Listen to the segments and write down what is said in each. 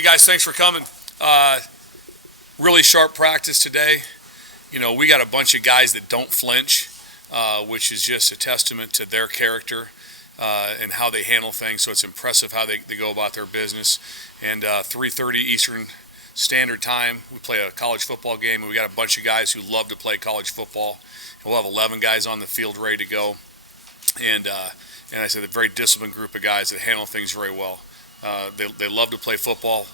Hey guys, thanks for coming. Really sharp practice today. You know, we got a bunch of guys that don't flinch, which is just a testament to their character and how they handle things. So it's impressive how they go about their business. And 3:30 Eastern Standard Time, we play a college football game, and we got a bunch of guys who love to play college football. And we'll have 11 guys on the field ready to go. And I said a very disciplined group of guys that handle things very well. They love to play football.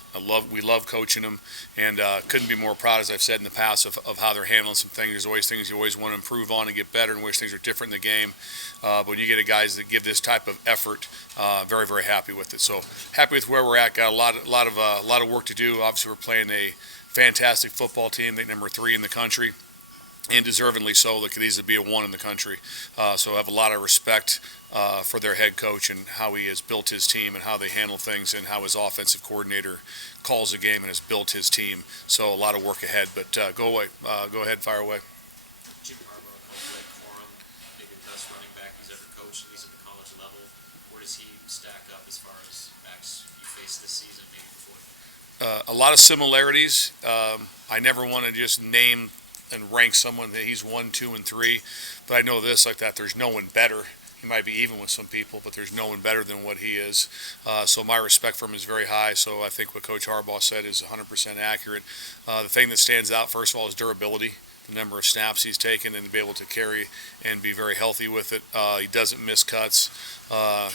We love coaching them, and couldn't be more proud, as I've said in the past, of how they're handling some things. There's always things you always want to improve on and get better, and wish things are different in the game. But when you get guys that give this type of effort, very, very happy with it. So happy with where we're at. Got a lot of work to do. Obviously, we're playing a fantastic football team. I think number 3 in the country. And deservedly so. Look, these would be a 1 in the country. So I have a lot of respect for their head coach and how he has built his team and how they handle things and how his offensive coordinator calls the game and has built his team. So a lot of work ahead. But go ahead, fire away. Jim Harbaugh calls Blake Corum maybe the best running back he's ever coached, at least at the college level. Where does he stack up as far as backs you faced this season, maybe before? A lot of similarities. I never want to just name and rank someone that he's 1, 2, and 3, but I know this, like that, there's no one better. He might be even with some people, but there's no one better than what he is. So my respect for him is very high. So I think what Coach Harbaugh said is 100% accurate. The thing that stands out, first of all, is durability. The number of snaps he's taken and to be able to carry and be very healthy with it. He doesn't miss cuts.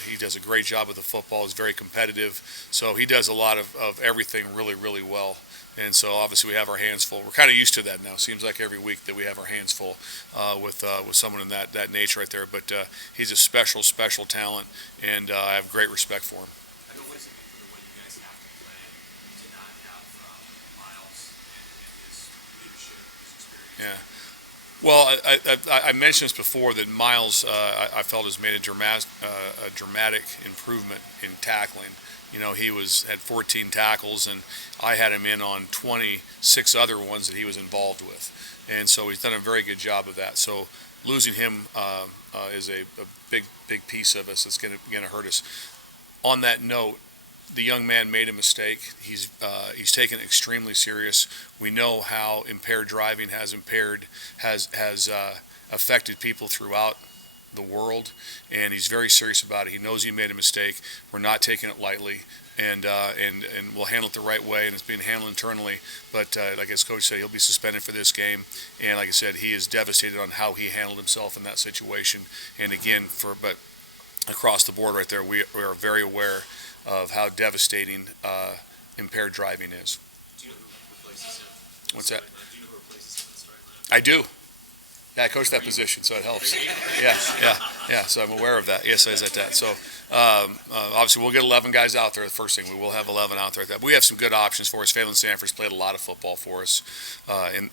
He does a great job with the football. He's very competitive. So he does a lot of everything really, really well. And so obviously we have our hands full. We're kind of used to that now. It seems like every week that we have our hands full with someone in that nature right there. But he's a special talent, and I have great respect for him. I know what does it mean for the way you guys have to play to not have Miles and his leadership, his experience? Yeah. Well, I mentioned this before that Miles, I felt, has made a dramatic improvement in tackling. You know, he had 14 tackles, and I had him in on 26 other ones that he was involved with. And so he's done a very good job of that. So losing him is a big piece of us that's going to hurt us. On that note, the young man made a mistake. He's taken it extremely serious. We know how impaired driving has affected people throughout the world, and he's very serious about it. He knows he made a mistake. We're not taking it lightly, and we'll handle it the right way, and it's being handled internally. But like his coach said, he'll be suspended for this game, and like I said, he is devastated on how he handled himself in that situation. And again, but across the board right there, we are very aware of how devastating impaired driving is. Do you know who replaces him? What's that? Do you know who replaces him in the starting lineup? I do. Yeah, I coach that position, so it helps. Yeah. So I'm aware of that. Yes, I said that. So obviously we'll get 11 guys out there. The first thing, we will have 11 out there. We have some good options for us. Phelan Sanford's played a lot of football for us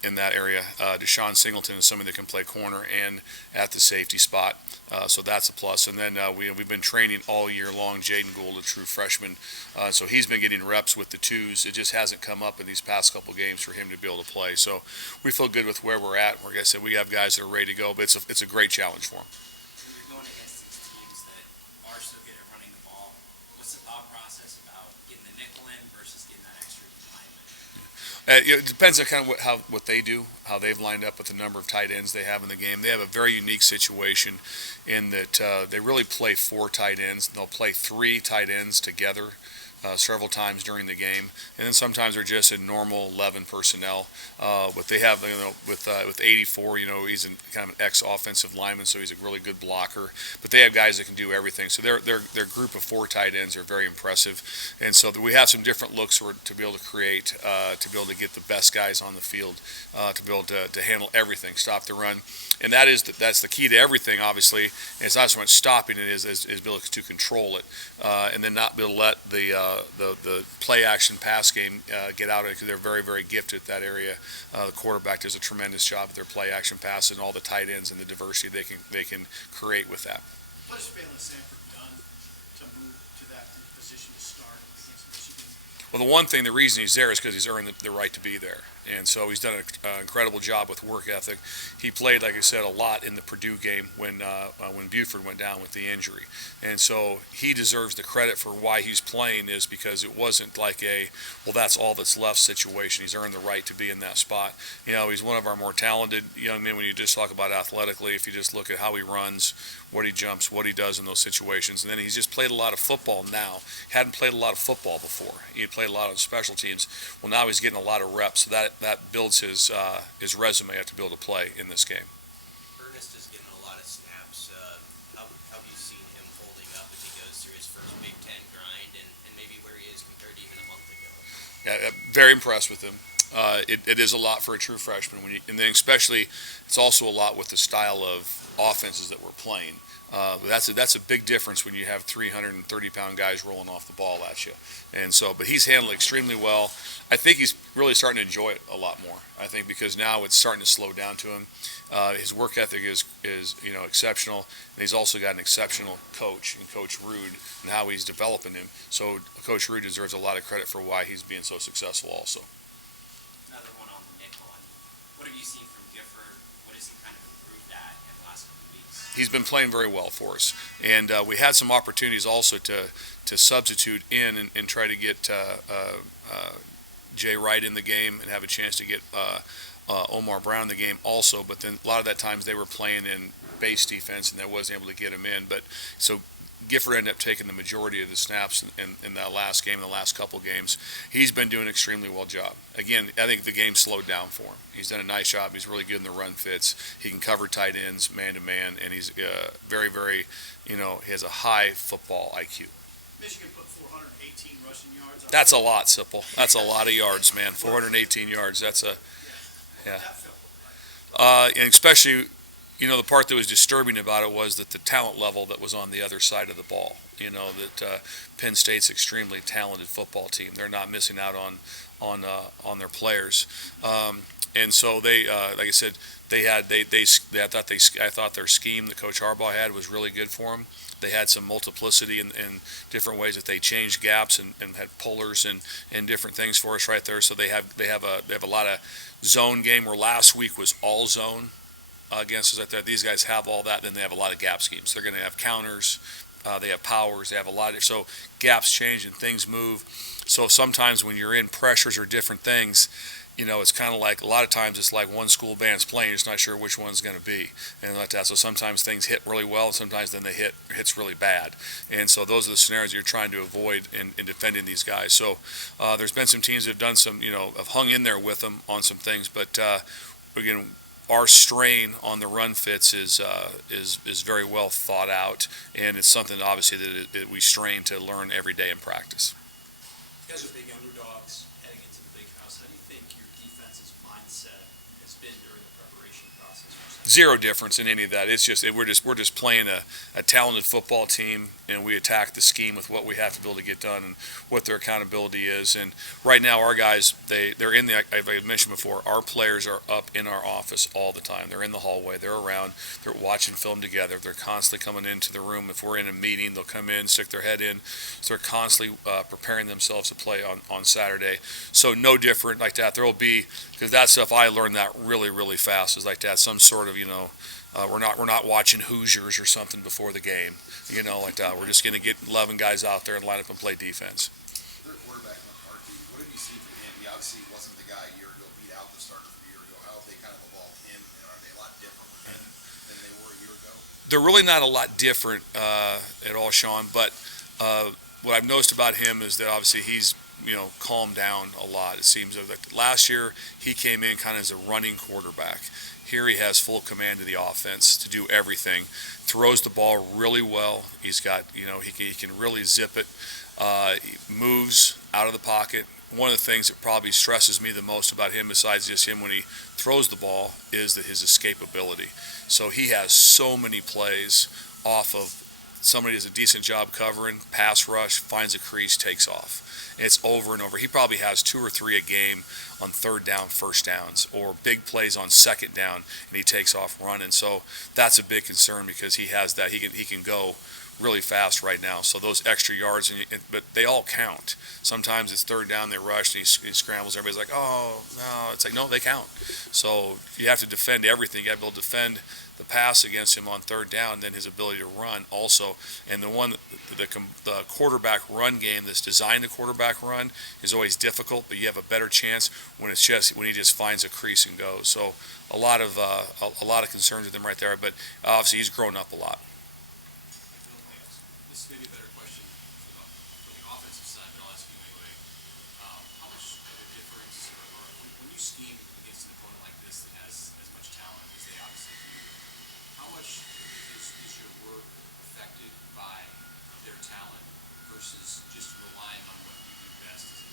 in that area. Deshaun Singleton is somebody that can play corner and at the safety spot. So that's a plus. And then we've been training all year long. Jaden Gould, a true freshman. So he's been getting reps with the 2s. It just hasn't come up in these past couple games for him to be able to play. So we feel good with where we're at. Like I said, we have guys that are ready to go, but it's a great challenge for them. When you're going against these teams that are so good at running the ball, what's the thought process about getting the nickel in versus getting that extra lineman? It depends on kind of what they do, how they've lined up with the number of tight ends they have in the game. They have a very unique situation in that they really play 4 tight ends. They'll play 3 tight ends together several times during the game, and then sometimes they're just in normal 11 personnel. But they have, with 84, he's kind of an ex-offensive lineman, so he's a really good blocker. But they have guys that can do everything. So their group of 4 tight ends are very impressive, and so we have some different looks to be able to create, to be able to get the best guys on the field, to be able to handle everything, stop the run. And that's the key to everything, obviously. And it's not so much stopping it is be able to control it, and then not be able to let the play action pass game get out of it, because they're very, very gifted at that area. The quarterback does a tremendous job with their play action pass and all the tight ends and the diversity they can create with that. What has Phelan Sanford done to move to that position to start against Michigan? Well, the reason he's there is because he's earned the right to be there. And so he's done an incredible job with work ethic. He played, like I said, a lot in the Purdue game when Buford went down with the injury. And so he deserves the credit for why he's playing, is because it wasn't like well, that's all that's left situation. He's earned the right to be in that spot. He's one of our more talented young men when you just talk about athletically. If you just look at how he runs, what he jumps, what he does in those situations. And then he's just played a lot of football now. Hadn't played a lot of football before. He had played a lot of special teams. Well, now he's getting a lot of reps. So that builds his resume to be able to play in this game. Ernest is getting a lot of snaps. How have you seen him holding up as he goes through his first Big Ten grind and maybe where he is compared to even a month ago? Yeah, very impressed with him. It is a lot for a true freshman, and then especially it's also a lot with the style of offenses that we're playing. That's a big difference when you have 330-pound guys rolling off the ball at you. And so, but he's handled extremely well. I think he's really starting to enjoy it a lot more. I think because now it's starting to slow down to him. His work ethic is exceptional, and he's also got an exceptional coach, and Coach Rude, and how he's developing him. So Coach Rude deserves a lot of credit for why he's being so successful also. Another one on the nickel. What have you seen from Gifford? What has he kind of improved at in the last couple of weeks? He's been playing very well for us, and we had some opportunities also to substitute in and try to get Jay Wright in the game and have a chance to get Omar Brown in the game also. But then a lot of that times they were playing in base defense, and they wasn't able to get him in. But so Gifford ended up taking the majority of the snaps in that last game, the last couple games. He's been doing an extremely well job. Again, I think the game slowed down for him. He's done a nice job. He's really good in the run fits. He can cover tight ends man-to-man, and he's very, very, he has a high football IQ. Michigan put 418 rushing yards. That's a lot, Sipple. That's a lot of yards, man. 418 yards. That's a, yeah. That felt like. And especially, the part that was disturbing about it was that the talent level that was on the other side of the ball. That Penn State's extremely talented football team. They're not missing out on their players, and so they, like I said, I thought their scheme that Coach Harbaugh had was really good for them. They had some multiplicity in different ways that they changed gaps and had pullers and different things for us right there. So they have a lot of zone game where last week was all zone against us right there. These guys have all that. Then they have a lot of gap schemes. They're going to have counters. They have powers. They have a lot of, so gaps change and things move. So sometimes when you're in pressures or different things, it's kind of like a lot of times it's like one school band's playing, it's not sure which one's going to be, and like that. So sometimes things hit really well, and sometimes then hits really bad, and so those are the scenarios you're trying to avoid in defending these guys. So there's been some teams that have done some, have hung in there with them on some things, but again, our strain on the run fits is very well thought out, and it's something obviously that we strain to learn every day in practice. You guys are big underdogs heading into the big house. How do you think your defense's mindset has been during the preparation process? Zero difference in any of that. It's just we're just playing a talented football team, and we attack the scheme with what we have to be able to get done and what their accountability is. And right now, our guys, they're in the. I've mentioned before, our players are up in our office all the time. They're in the hallway. They're around. They're watching film together. They're constantly coming into the room. If we're in a meeting, they'll come in, stick their head in. So they're constantly preparing themselves to play on Saturday. So no different like that. There will be, because that stuff I learned that really, really fast, is like that, some sort of, we're not watching Hoosiers or something before the game, like that. We're just going to get 11 guys out there and line up and play defense. Their quarterback, McCarthy, what have you seen from him? He obviously wasn't the guy a year ago, beat out the starter from a year ago. How have they kind of evolved him, and are they a lot different with him than they were a year ago? They're really not a lot different at all, Sean, but what I've noticed about him is that obviously he's calmed down a lot. It seems like last year he came in kind of as a running quarterback. Here he has full command of the offense to do everything. Throws the ball really well. He's got, he can really zip it. He moves out of the pocket. One of the things that probably stresses me the most about him, besides just him when he throws the ball, is that his escapability. So he has so many plays off of somebody does a decent job covering, pass rush, finds a crease, takes off. It's over and over. He probably has 2 or 3 a game on third down, first downs, or big plays on second down, and he takes off running. So that's a big concern because he has that. He can go really fast right now. So those extra yards, but they all count. Sometimes it's third down, they rush, and he scrambles. Everybody's like, oh, no. It's like, no, they count. So you have to defend everything. You got to be able to defend the pass against him on third down, and then his ability to run also. And the quarterback run game that's designed the quarterback run is always difficult, but you have a better chance when he just finds a crease and goes. So a lot of concerns with him right there, but obviously he's grown up a lot. This may be a better question for the offensive side, but I'll ask you anyway. How much of a difference, or when you scheme against an opponent like this that has as much talent as they obviously do, how much is your work affected by their talent versus just relying on what you do best as a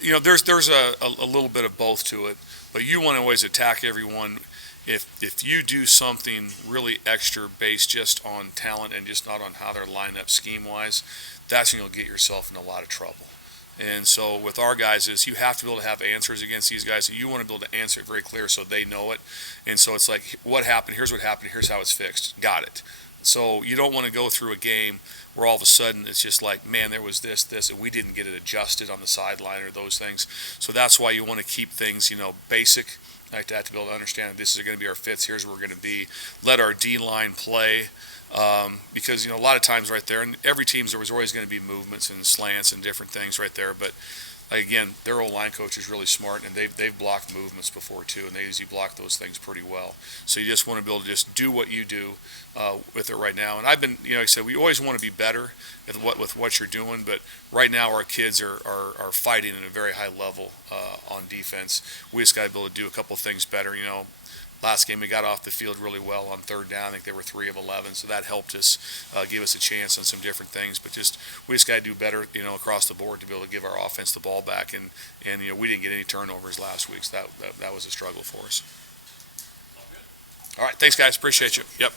defense? There's a little bit of both to it, but you want to always attack everyone. If you do something really extra based just on talent and just not on how they're lined up scheme-wise, that's when you'll get yourself in a lot of trouble. And so with our guys is you have to be able to have answers against these guys. You want to be able to answer it very clear so they know it. And so it's like, what happened? Here's what happened. Here's how it's fixed. Got it. So you don't want to go through a game where all of a sudden it's just like, man, there was this, and we didn't get it adjusted on the sideline or those things. So that's why you want to keep things, basic. Like to have to be able to understand that this is going to be our fits. Here's where we're going to be. Let our D-line play. Because, a lot of times right there, and every team, there was always going to be movements and slants and different things right there. But, again, their old line coach is really smart, and they've blocked movements before, too, and they usually block those things pretty well. So you just want to be able to just do what you do with it right now. And I've been, like I said, we always want to be better with what you're doing, but right now our kids are fighting at a very high level on defense. We just got to be able to do a couple things better, Last game we got off the field really well on third down. I think they were 3 of 11, so that helped us give us a chance on some different things. But we just got to do better, across the board to be able to give our offense the ball back. And we didn't get any turnovers last week, so that was a struggle for us. All right, thanks guys, appreciate you. Yep.